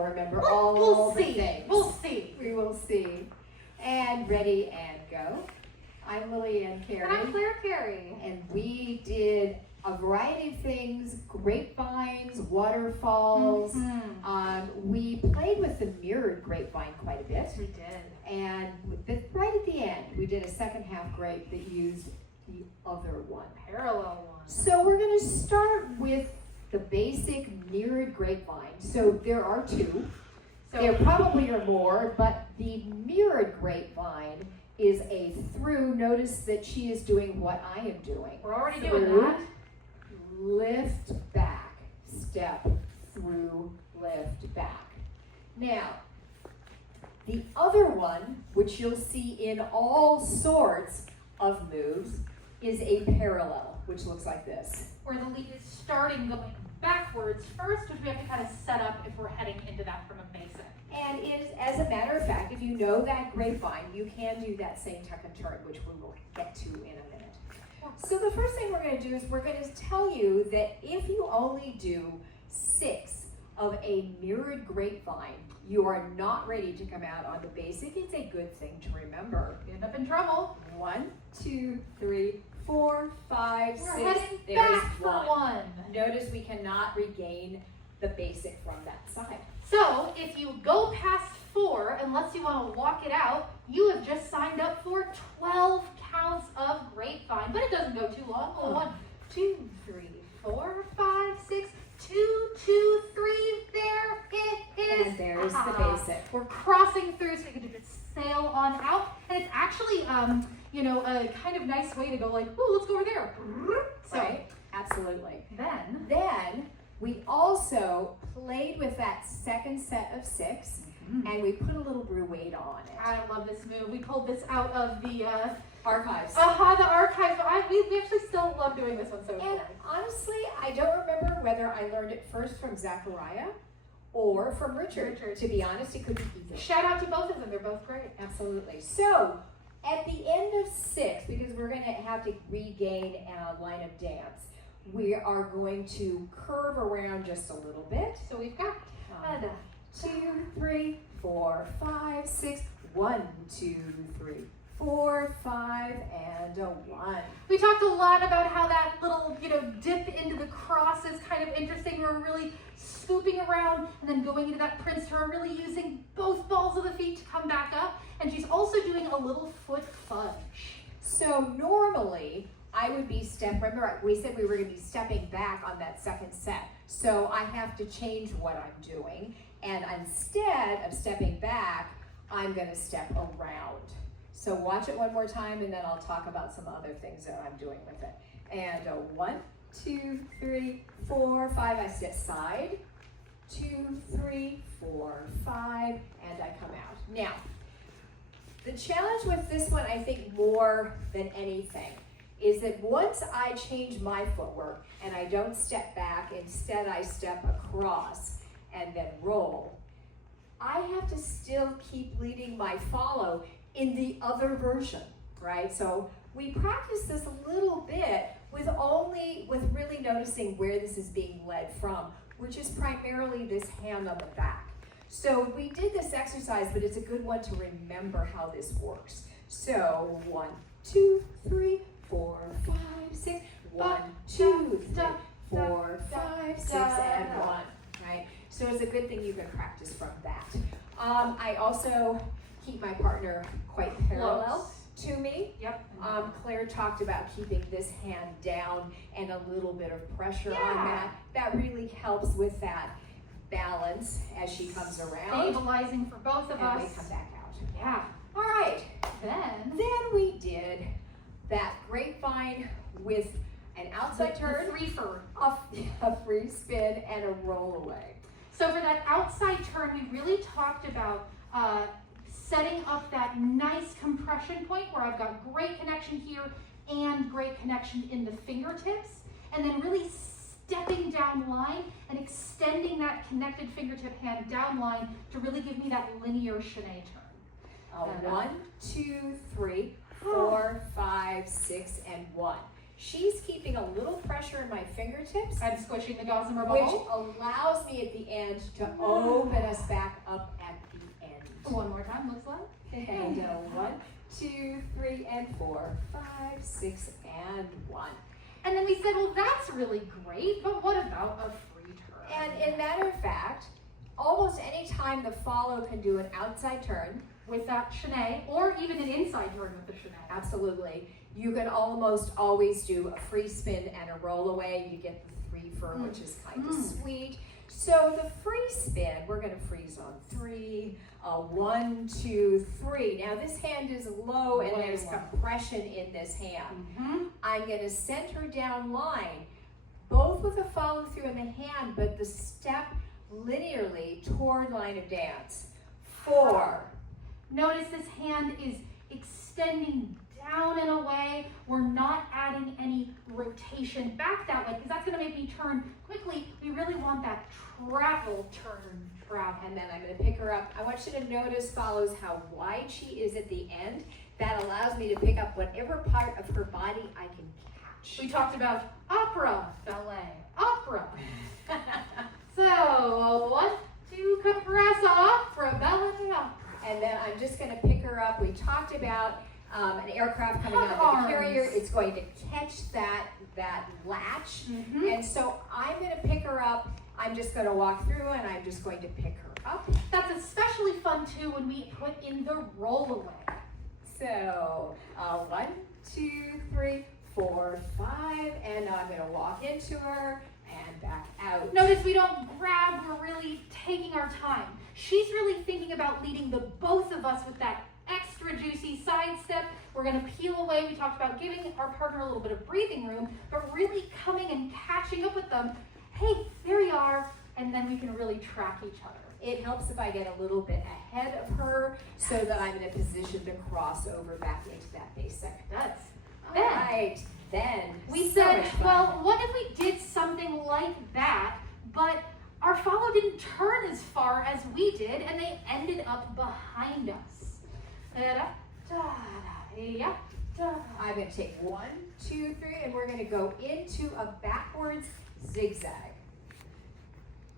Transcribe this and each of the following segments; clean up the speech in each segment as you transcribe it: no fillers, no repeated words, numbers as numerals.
will remember all the things. We'll see. We will see. And ready and go. I'm Lily Ann Carey. And I'm Claire Carey. And we did a variety of things, grapevines, waterfalls. We played with the mirrored grapevine quite a bit. We did. And right at the end, we did a second half grape that used the other one. Parallel one. So we're going to start with the basic mirrored grapevine. So there are two. There probably are more, but the mirrored grapevine is a through. Notice that she is doing what I am doing. We're already through, doing that. Lift, back, step, through, lift, back. Now, the other one, which you'll see in all sorts of moves, is a parallel, which looks like this. Where the lead is starting going backwards first, which we have to kind of set up if we're heading into that from a basic. And as a matter of fact, if you know that grapevine, you can do that same tuck and turn, which we will get to in a minute. So the first thing we're going to do is we're going to tell you that if you only do 6 of a mirrored grapevine, you are not ready to come out on the basic. It's a good thing to remember. You end up in trouble. 1, 2, 3, 4, 5, 6. We're heading There's back for one. Notice we cannot regain the basic from that side. So if you go past 4, unless you want to walk it out, you have just signed up for 12 counts of grapevine. But it doesn't go too long. 1, 2, 3, 4, 5, 6, 2, 2, 3. There it is. And there's the basic. We're crossing through, so you can just sail on out. And it's actually, a kind of nice way to go like, ooh, let's go over there. So, right? Absolutely. Then we also played with that second set of 6, and we put a little bruade on it. I love this move. We pulled this out of the Archives. the archives. We actually still love doing this one so far. And honestly, I don't remember whether I learned it first from Zachariah or from Richard. To be honest, it could be either. Shout out to both of them. They're both great. Absolutely. So, at the end of 6, because we're going to have to regain a line of dance, we are going to curve around just a little bit. So we've got 2, 3, 4, 5, 6. 1, 2, 3, 4, 5, and a 1. We talked a lot about how that little, dip into the cross is kind of interesting. We're really scooping around and then going into that Prince turn, really using both balls of the feet to come back up. And she's also doing a little foot fudge. So normally, I would be remember we said we were going to be stepping back on that second set. So I have to change what I'm doing. And instead of stepping back, I'm going to step around. So watch it one more time, and then I'll talk about some other things that I'm doing with it. And 1, 2, 3, 4, 5. I step side. 2, 3, 4, 5, and I come out. Now, the challenge with this one, I think more than anything, is that once I change my footwork and I don't step back, instead I step across and then roll, I have to still keep leading my follow in the other version, right? So we practice this a little bit with really noticing where this is being led from, which is primarily this hand on the back. So we did this exercise, but it's a good one to remember how this works. So 1, 2, 3, 4, 5, 6. 1, 2, 3, 4, 5, 6, and 1. Right? So it's a good thing you can practice from that. I also keep my partner quite parallel to me. Yep. Claire talked about keeping this hand down and a little bit of pressure on that. That really helps with that balance as she comes around. Stabilizing for both of us. And we come back out. Yeah. All right. Then we did that grapevine with an outside turn, a free spin, and a roll away. So for that outside turn, we really talked about setting up that nice compression point where I've got great connection here and great connection in the fingertips, and then really stepping down line and extending that connected fingertip hand down line to really give me that linear chaîné turn. 1, 2, 3, 4, 5, 6, and 1. She's keeping a little pressure in my fingertips, I'm squishing the gossamer which bubble. allows me at the end to open us back up at the end. One more time, looks like. And 1, 2, 3, and 4, 5, 6, and 1. And then we said, well, that's really great, but what about a free turn? And in matter of fact, almost any time the follow can do an outside turn, with that chaîné, or even an inside turn with the chaîné. absolutely. You can almost always do a free spin and a roll away. You get the 3 for, which is kind of sweet. So the free spin, we're going to freeze on 3, 1, 2, 3. Now this hand is low and there's compression in this hand. I'm going to send her down line, both with a follow through in the hand, but the step linearly toward line of dance. 4. Notice this hand is extending down and away. We're not adding any rotation back that way because that's going to make me turn quickly. We really want that travel turn. And then I'm going to pick her up. I want you to notice, follows, how wide she is at the end. That allows me to pick up whatever part of her body I can catch. We talked about opera, ballet, opera. So 1, 2, compress, opera, ballet, opera. And then I'm just going to pick her up. We talked about an aircraft coming out of the carrier. It's going to catch that latch. And so I'm going to pick her up. I'm just going to walk through and I'm just going to pick her up. That's especially fun too when we put in the roll away. So 1, 2, 3, 4, 5, and I'm going to walk into her and back out. Notice we don't grab, we're really taking our time. She's really thinking about leading the both of us with that extra juicy side step. We're going to peel away. We talked about giving our partner a little bit of breathing room, but really coming and catching up with them. Hey, there you are. And then we can really track each other. It helps if I get a little bit ahead of her so that I'm in a position to cross over back into that basic. That's All right, then. We so said, much fun. well, what if we did something like that, but our follow didn't turn as far as we did, and they ended up behind us. I'm going to take 1, 2, 3, and we're going to go into a backwards zigzag.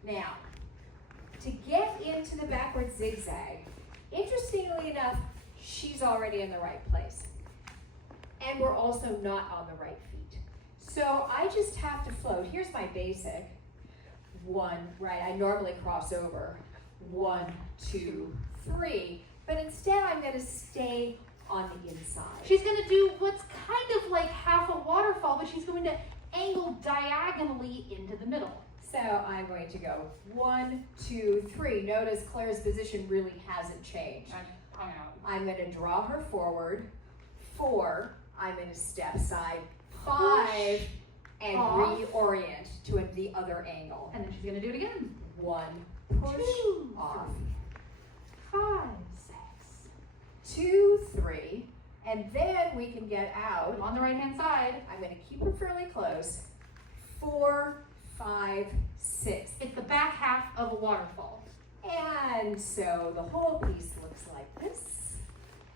Now, to get into the backwards zigzag, interestingly enough, she's already in the right place. And we're also not on the right feet. So I just have to float. Here's my basic. 1, right, I normally cross over. 1, 2, 3. But instead I'm going to stay on the inside. She's going to do what's kind of like half a waterfall, but she's going to angle diagonally into the middle. So I'm going to go 1, 2, 3. Notice Claire's position really hasn't changed. I'm going to draw her forward. 4, I'm going to step side. 5, and reorient to the other angle. And then she's going to do it again. 1, push, 2, off. 5, 6. 2, 3, and then we can get out. On the right hand side. I'm going to keep her fairly close. 4, 5, 6. It's the back half of a waterfall. And so the whole piece looks like this.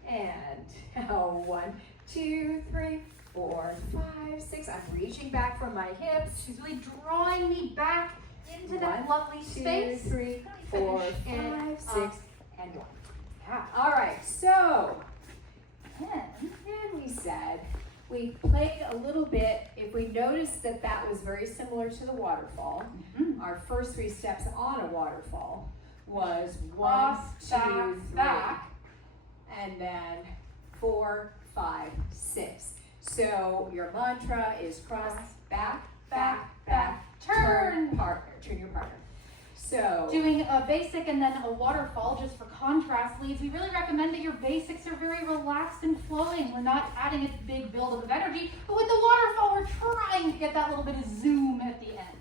And 1, 2, 3, 4, 5, 6. I'm reaching back from my hips. She's really drawing me back into that lovely 2, space. 3, 4, 5, 6, and 1. Yeah. All right, so then we said we played a little bit. If we noticed that that was very similar to the waterfall, our first 3 steps on a waterfall was 1, 2, 3, back, and then 4, 5, 6. So your mantra is cross, back, back, back, turn partner, turn your partner. So doing a basic and then a waterfall, just for contrast leads, we really recommend that your basics are very relaxed and flowing. We're not adding a big buildup of energy, but with the waterfall, we're trying to get that little bit of zoom at the end.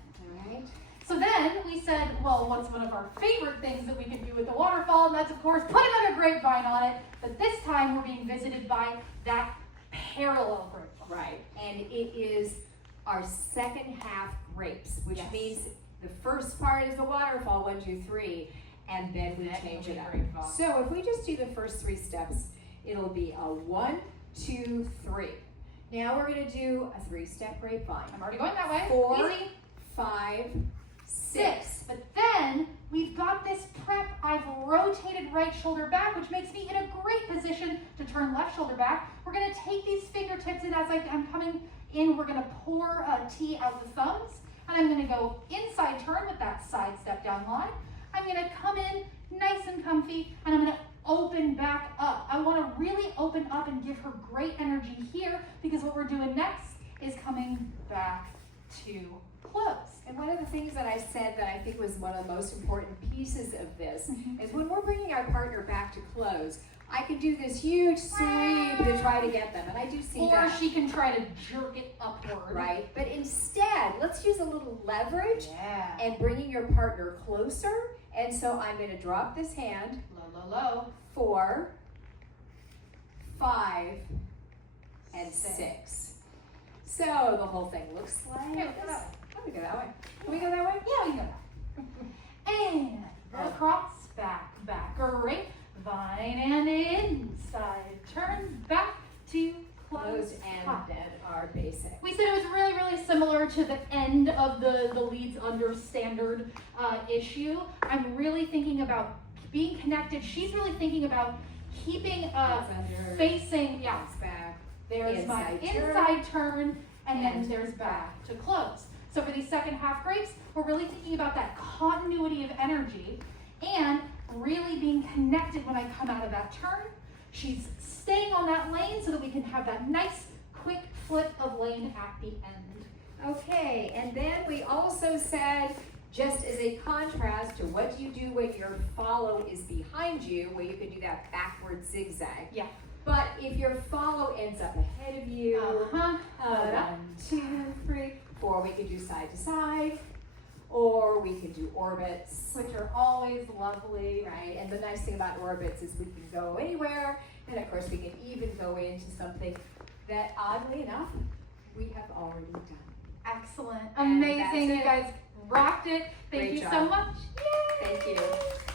right. So then we said, well, what's one of our favorite things that we can do with the waterfall? And that's, of course, put another grapevine on it. But this time we're being visited by that parallel grapevine. Right, and it is our second half grapes, which means the first part is the waterfall, 1, 2, 3, and then we change it up. So if we just do the first 3 steps, it'll be a 1, 2, 3. Now we're gonna do a 3-step grapevine. I'm already going that way. 4, Easy. 5, 6. But then we've got this prep. I've rotated right shoulder back, which makes me in a great position to turn left shoulder back. We're gonna take these fingertips, and as I'm coming in, we're gonna pour a T out the thumbs, and I'm gonna go inside turn with that side step down line. I'm gonna come in nice and comfy, and I'm gonna open back up. I wanna really open up and give her great energy here, because what we're doing next is coming back to close. And one of the things that I said that I think was one of the most important pieces of this is when we're bringing our partner back to close, I can do this huge sweep to try to get them, and I do see that. Or she can try to jerk it upward. Right, but instead, let's use a little leverage Yeah. and bringing your partner closer. And so I'm going to drop this hand. Low, low, low. 4, 5, and 6. So the whole thing looks like Here, this. go that way. Let me go that way. Can we go that way? Yeah, we can go that way. And across, back, back, grapevine, and inside turn, back to close. Close and then our basic. We said it was really, really similar to the end of the leads under standard issue. I'm really thinking about being connected. She's really thinking about keeping Under, facing, yeah. hands back. There's my Inside turn. inside turn, and then And there's back to close. So for these second half grapes, we're really thinking about that continuity of energy and really being connected when I come out of that turn. She's staying on that lane so that we can have that nice quick flip of lane at the end. Okay, and then we also said, just as a contrast to what do you do when your follow is behind you, where you can do that backward zigzag. Yeah. But if your follow ends up ahead of you, 1, 2, 3, 4, we could do side to side, or we could do orbits. Which are always lovely. Right, and the nice thing about orbits is we can go anywhere, and of course we can even go into something that, oddly enough, we have already done. Excellent. And Amazing. that's You it. guys rocked it. Thank Great you job. so much. Yay! Thank you.